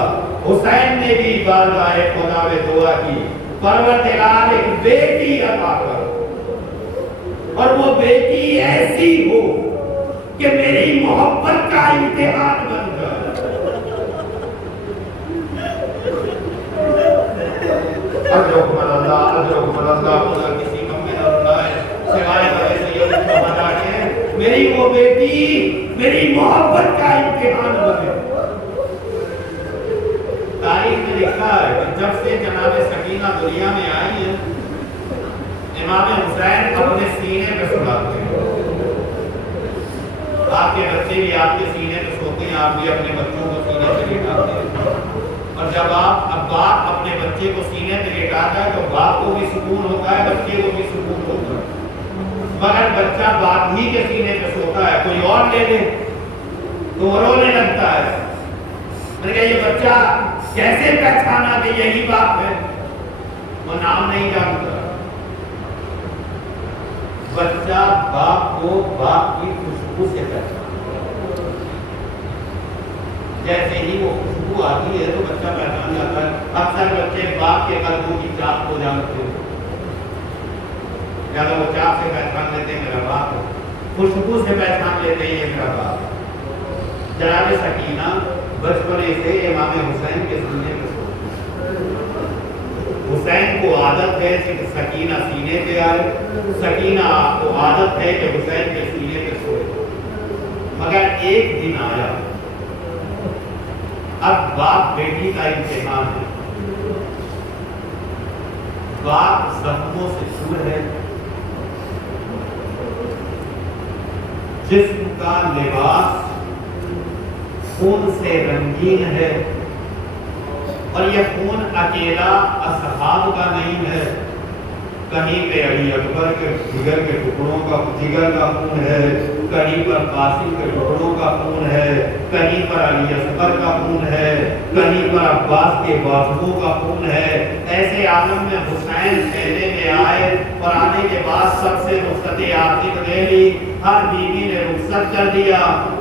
حسین نے بھی بارگاہ خدا میں دعا کی، پروردگار ایک بیٹی عطا کر، اور وہ بیٹی ایسی ہو کہ میری محبت کا امتحان بن جائے۔ اجرکم اللہ، اجرکم اللہ، خدا کسی کم میں نہ رلائے سوائے بڑے سید کو بتا کے میری وہ بیٹی میری محبت کا امتحان بنے۔ تاریخ میں لکھا ہے کہ جب سے جناب سکینہ دنیا میں آئی ہے، امام حسین اپنے سینے پہ سلاتے ہیں، آپ کے بچے بھی آپ کے سینے پہ سوتے ہیں، آپ بھی اپنے بچوں کو سینے پہ لٹاتے ہیں، اور جب اب باپ اپنے بچے کو سینے پہ لٹاتا ہے تو باپ کو بھی سکون ہوتا ہے، بچے کو بھی سکون ہوتا ہے، مگر بچہ باپ ہی کے سینے پہ سوتا ہے، کوئی اور لے لے تو وہ رونے لگتا ہے۔ میں نے کہا یہ بچہ کیسے پہچانا کہ یہی باپ ہے؟ وہ نام نہیں جانتا، بچہ باپ کو باپ کی خوشبو سے پہچانتا، جیسے ہی وہ خوشبو آتی ہے تو بچہ پہچان جاتا ہے۔ اکثر بچے باپ کے قدموں کی چاپ ہو جاتے ہیں، یا تو وہ چاپ سے پہچان لیتے ہیں میرا باپ، خوشبو سے پہچان لیتے ہیں یہ میرا باپ۔ جناب سکینہ بچپنے سے امام حسین کے سینے پہ سوتی، حسین کو عادت ہے کہ سکینہ سینے پہ آئے، سکینہ کو عادت ہے کہ حسین کے سینے پہ سوئے، مگر ایک دن آیا اب باپ بیٹی کا امتحان ہے. باپ زخموں سے دور ہے، جسم کا لباس خون سے رنگین ہے، اور یہ خون اکیلا اصحاب کا نہیں ہے. کہیں پہ علی اکبر کے جگر کے ٹکڑوں کا جگر کا خون ہے، کہیں پر قاسم کے ٹکڑوں کا خون ہے، کہیں پر علی اصغر کا خون ہے، کہیں پر عباس کے بازوؤں کا خون ہے. ایسے عالم میں حسین پھیلے میں آئے اور آنے کے بعد سب سے رخصت عاقب لے لی. ہر بیوی نے رخصت کر دیا،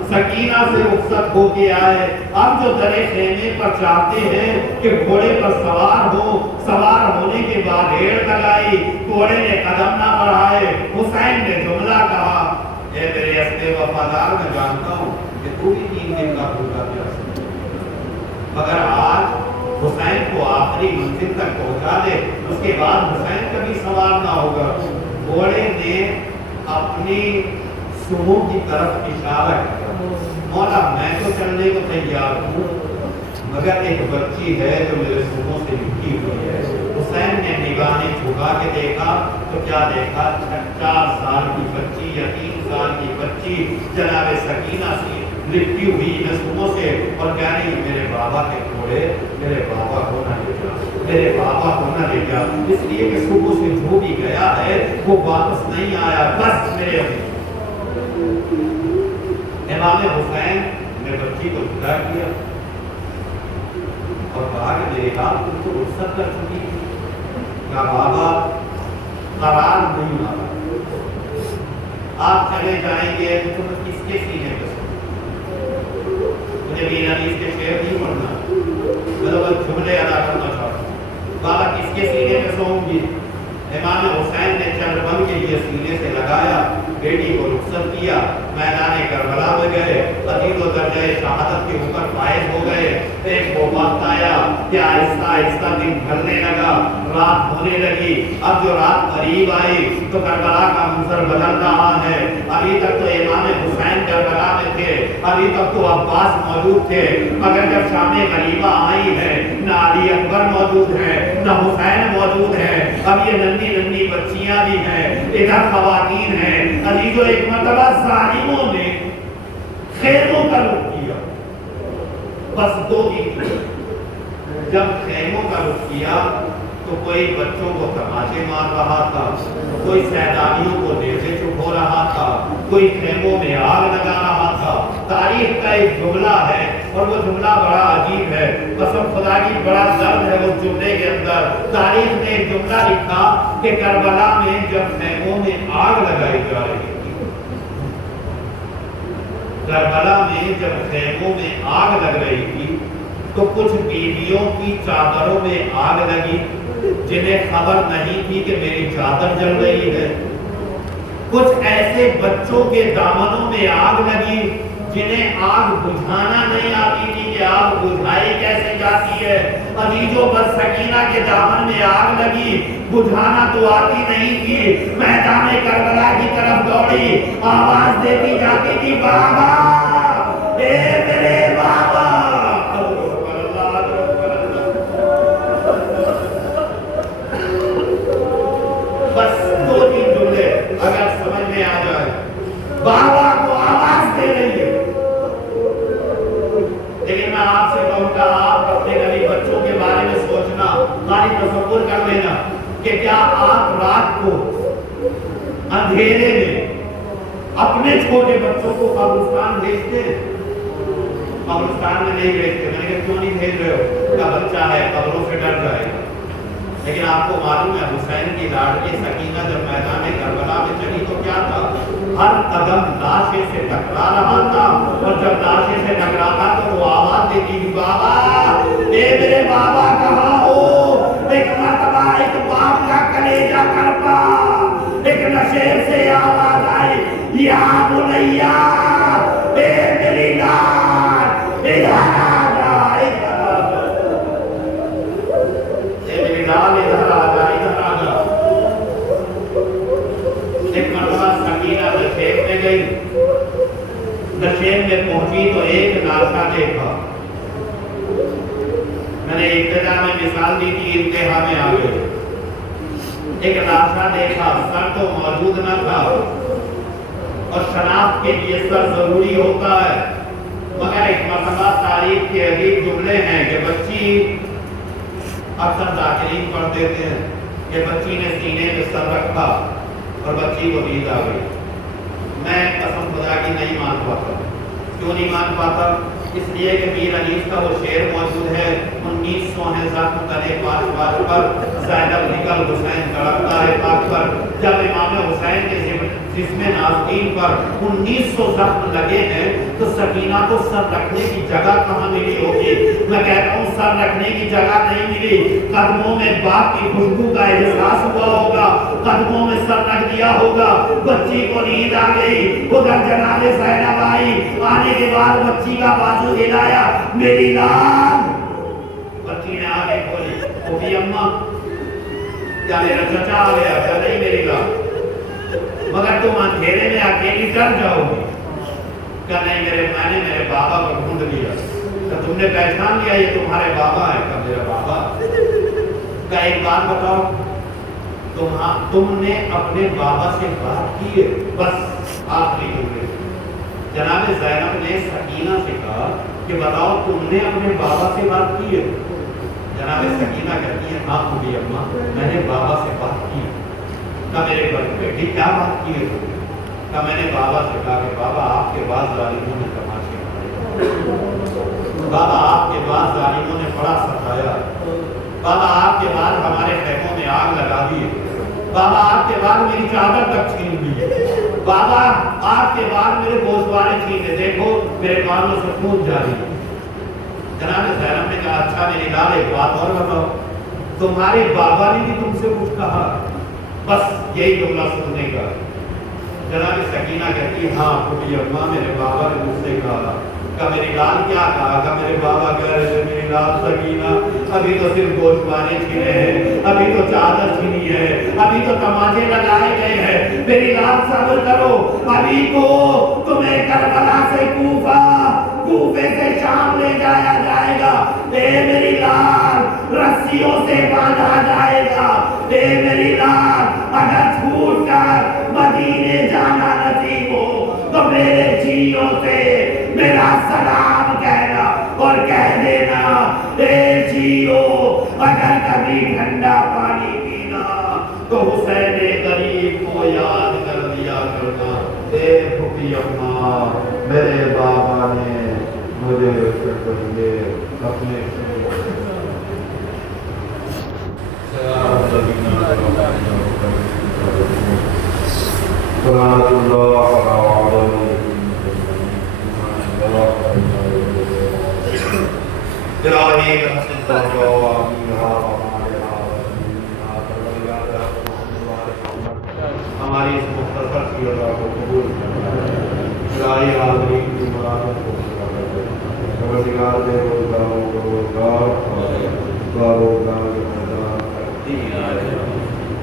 سکینہ سے رخصت ہو کے آئے. اب جو درے خیمے پر چاہتے ہیں کہ گھوڑے پر سوار ہو، سوار ہونے کے بعد ریڑ لگائی، گھوڑے نے قدم نہ بڑھائے. حسین نے جملہ کہا، اے میرے اصل وفادار، میں جانتا ہوں کہ تو بھی 3 دن کا بھوکا پیاسا، مگر آج حسین کو آخری منزل تک پہنچا دے، اس کے بعد حسین کبھی سوار نہ ہوگا. گھوڑے نے اپنی سمو کی طرف اشارہ کیا، مولا میں تو چلنے کو تیار ہوں، مگر ایک بچی ہے جو میرے سمو سے لپٹی ہوئی ہے. حسین نے نگاہیں جھکا کے دیکھا تو کیا دیکھا؟ 4 سال کی بچی یا 3 سال کی بچی جناب سکینہ سے لپٹی ہوئی نسلوں سے، اور کہہ رہی میرے بابا کے گھوڑے میرے بابا کو نہ لے جا، میرے بابا کو نہ لے جا، اس لیے کہ صبح سے جو بھی گیا ہے وہ واپس نہیں آیا. بس میرے امام حسین نے بچی کو جدا کیا اور کہا کہ میرے باپ تم کو رخصت کر چکی تھی. کہا بابا قرار نہیں مارا، آپ چلے جائیں گے تو تم کس کے سینے پہ سو؟ مجھے مین حدیث کے شعر نہیں پڑھنا، میں تو بس جملے ادا کرنا چاہتا ہوں. بابا کس کے سینے پہ سوؤں گی؟ امام حسین نے چل بن کے یہ سینے سے لگایا، بیٹی کو رخصت کیا، میدان کربلا میں گئے، عزیز و درجہ شہادت کے اوپر فائز ہو گئے. ایک وہ وقت آیا کہ آہستہ آہستہ دن ڈھلنے لگا، رات ہونے لگی. اب جو رات قریب آئی تو کربلا کا منظر بدل رہا ہے. ابھی تک تو امام حسین کربلا میں تھے، ابھی تک تو عباس موجود تھے، مگر جب شام غریبہ آئی ہے نہ علی اکبر موجود ہے نہ حسین موجود ہے. اب یہ ننھی ننھی بچیاں بھی ہیں، ادھر خواتین ہیں. عزیزو ایک مرتبہ ظالموں نے خیموں کا رخ کیا، بس 2 دن. جب خیموں کا رخ کیا تو کوئی بچوں کو تماچے مار رہا تھا، کوئی سیدانیوں کو نیزے چپ ہو رہا تھا، کوئی خیموں میں آگ لگا رہا تھا. تاریخ کا ایک جملہ ہے اور وہ جملہ بڑا عجیب ہے، قسم خدا کی بڑا درد ہے اس جملے کے اندر. تاریخ نے ایک جملہ لکھا کہ کربلا میں جب خیموں میں آگ لگائی جا رہی تھی، کربلا میں جب خیموں میں آگ لگ رہی تھی تو کچھ بیویوں کی چادروں میں آگ لگی جنہیں خبر نہیں تھی کہ میری چادر جل رہی ہے. کچھ ایسے بچوں کے دامنوں میں آگ لگی جنہیں آگ بجھانا نہیں آتی تھی کہ آگ بجھائی کیسے جاتی ہے. عزیزو بس سکینہ کے دامن میں آگ لگی، بجھانا تو آتی نہیں تھی. میدان کربلا کی طرف دوڑی، آواز دیتی جاتی تھی بابا، اے میرے بابا. بس 2 3 جملے اگر سمجھ میں آ جائے، بابا کو آواز دے رہی ہے. لیکن میں آپ سے کہوں گا آپ اپنے گلی بچوں کے بارے میں سوچنا، خالی تصور کر لینا کہ کیا آپ رات کو اندھیرے میں اپنے چھوٹے بچوں کو قبرستان بھیجتے ہیں؟ قبرستان میں نہیں بھیجتے. میں نے کہا کیوں نہیں بھیج رہے ہو؟ کا بچہ ہے قبروں سے ڈر جائے گا. لیکن آپ کو معلوم ہے حسین کی لاڈلی سکینہ جب میدان کربلا میں چلی تو کیا تھا؟ ہر قدم لاشیں سے ٹکرا رہا تھا، اور جب لاشیں سے ٹکراتا تو وہ آواز دیتی تھی بابا، اے میرے بابا کہاں ہو؟ ایک مرتبہ ایک باپ کا کلیجہ کرپا، ایک نشیب سے آواز آئی، یا بنیا اے میری لال ادھر آ جا، ادھر آ جا، اے میری لال ادھر آ جا، ادھر آ جا. ایک مرتبہ سکینہ نشیب میں گئی، نشیب میں پہنچی تو ایک لاشا دیکھا. میں نے ابتدا میں مثال دی تھی، انتہا میں آ گئی۔ ایک لاشا دیکھا، سر تو موجود نہ تھا، اور شناخت کے لیے سر ضروری ہوتا ہے، مگر ایک مرتبہ تاریخ کے عجیب جملے ہیں کہ بچی اکثر ذاکرین پڑھ دیتے ہیں کہ بچی نے سینے میں سر رکھا اور بچی کو نیند آ گئی۔ میں قسم خدا کی نہیں مان پاتا۔ کیوں نہیں مان پاتا؟ اس لیے کہ میر انیس کا وہ شعر موجود ہے، 1900 ہے زخم تنے پاش پاش پر، زینب نکل حسین تڑپتا ہے پاک پر۔ جب امام حسین کے جسم نازنین پر 1900 زخم لگے ہیں تو سکینہ کو سر رکھنے کی جگہ کہاں ملی ہوگی؟ میں کہتا ہوں سر رکھنے کی جگہ نہیں ملی، قدموں میں باپ کی خوشبو کا احساس ہوا ہوگا، قدموں میں سر رکھ دیا ہوگا، بچی کو نیند آ گئی۔ ادھر جناب زینب آئی، آنے کے بعد بچی کا بازو ہلایا، میری لال۔ بچی نے آگے کھولی، پھوپھی اماں کیا میرا چچا آ گیا؟ کیا نہیں میری لال، مگر تم اندھیرے میں اکیلی ڈر جاؤ گی۔ کیا نہیں میں نے میرے بابا کو ڈھونڈ لیا۔ کیا تم نے پہچان لیا یہ تمہارے بابا ہے؟ کیا میرا بابا؟ کیا ایک بات بتاؤ، تم نے اپنے بابا سے بات کی ہے؟ بس آخری جملے جناب زینب نے سکینہ سے کہا کہ بتاؤ تم نے اپنے بابا سے بات کی ہے؟ جناب سکینہ کہتی ہے ہاں پھوپھی اماں میں نے بابا سے بات کی۔ کہا میرے بیٹی کیا بات کی ہے؟ کہا میں نے بابا سے کہا کہ بابا آپ کے بعد ظالموں نے تماشے مارے، بابا آپ کے بعد ظالموں نے بڑا ستایا، بابا آپ کے بعد ہمارے خیموں میں آگ لگا دی، بابا آپ کے بعد میری چادر تک چھین لی، بابا آپ کے بعد میرے گوشوارے چھینے، دیکھو میرے کانوں سے خون جاری۔ جناب زینب نے کہا اچھا میری لال ایک بات اور بتاؤ، تمہارے بابا نے بھی تم سے کچھ کہا؟ بس یہی جملہ سننے کا۔ جناب سکینہ کہتی ہے ہاں پھوپھی اماں میرے بابا نے مجھ سے کہا۔ کہا میری لال کیا کہا؟ کہا میرے بابا کہہ رہے تھے میری لال سکینہ ابھی تو صرف گوشوارے چھینے ہیں، ابھی تو چادر چھینی ہے، ابھی تو تماچے لگائے گئے ہیں، میری لال صبر کرو، ابھی تو تمہیں کربلا سے کوفے سے شام لے جایا جائے گا، اے میری لال رسیوں سے باندھا جائے گا، اے میری لال اگر چھوٹ کر مدینے جانا نصیب ہو تو میرے جیوں سے میرا سلام کہنا اور کہہ دینا اے جیو اگر کبھی ٹھنڈا پانی پینا تو حسین غریب کو یاد کر دیا کرنا۔ اے پھوپھی اماں میرے بابا نے مجھے اپنے ہماری اس مختصر سیرت کو قبول الہی حاضرین کی مرادوں کو پروردگار دے روزگاروں کو روزگار روزگار کے میدان کرتی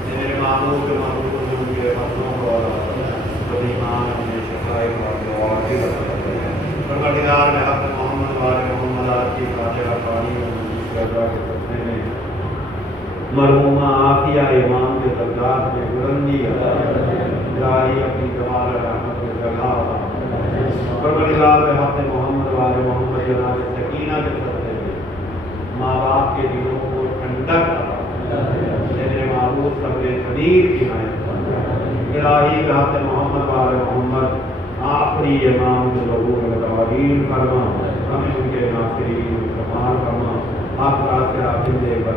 میرے معمول کے معمول کو جو میرے مطلوں کو اور ایمان اپنے شفائی پروردگار میں حق محمد والے محمد آپ کی فاتحہ پانی اور مجید کردا کے سکتے میں مرحومہ آفیہ امام کے درجات میں بلندی الہی اپنی جمال رحمت میں جگہ پروردگار میں حق محمد والے محمد جناب سکینہ کے سکتے میں ماں باپ کے دلوں کو ٹھنڈک میرے معبود صبر قدیر کی حمایت الہی کے حق محمد والے محمد آخری امام کو ظہور التوابین فرما، ہمیں ان کے ناصرین کمال فرما، آپ کا سے آخر دے کر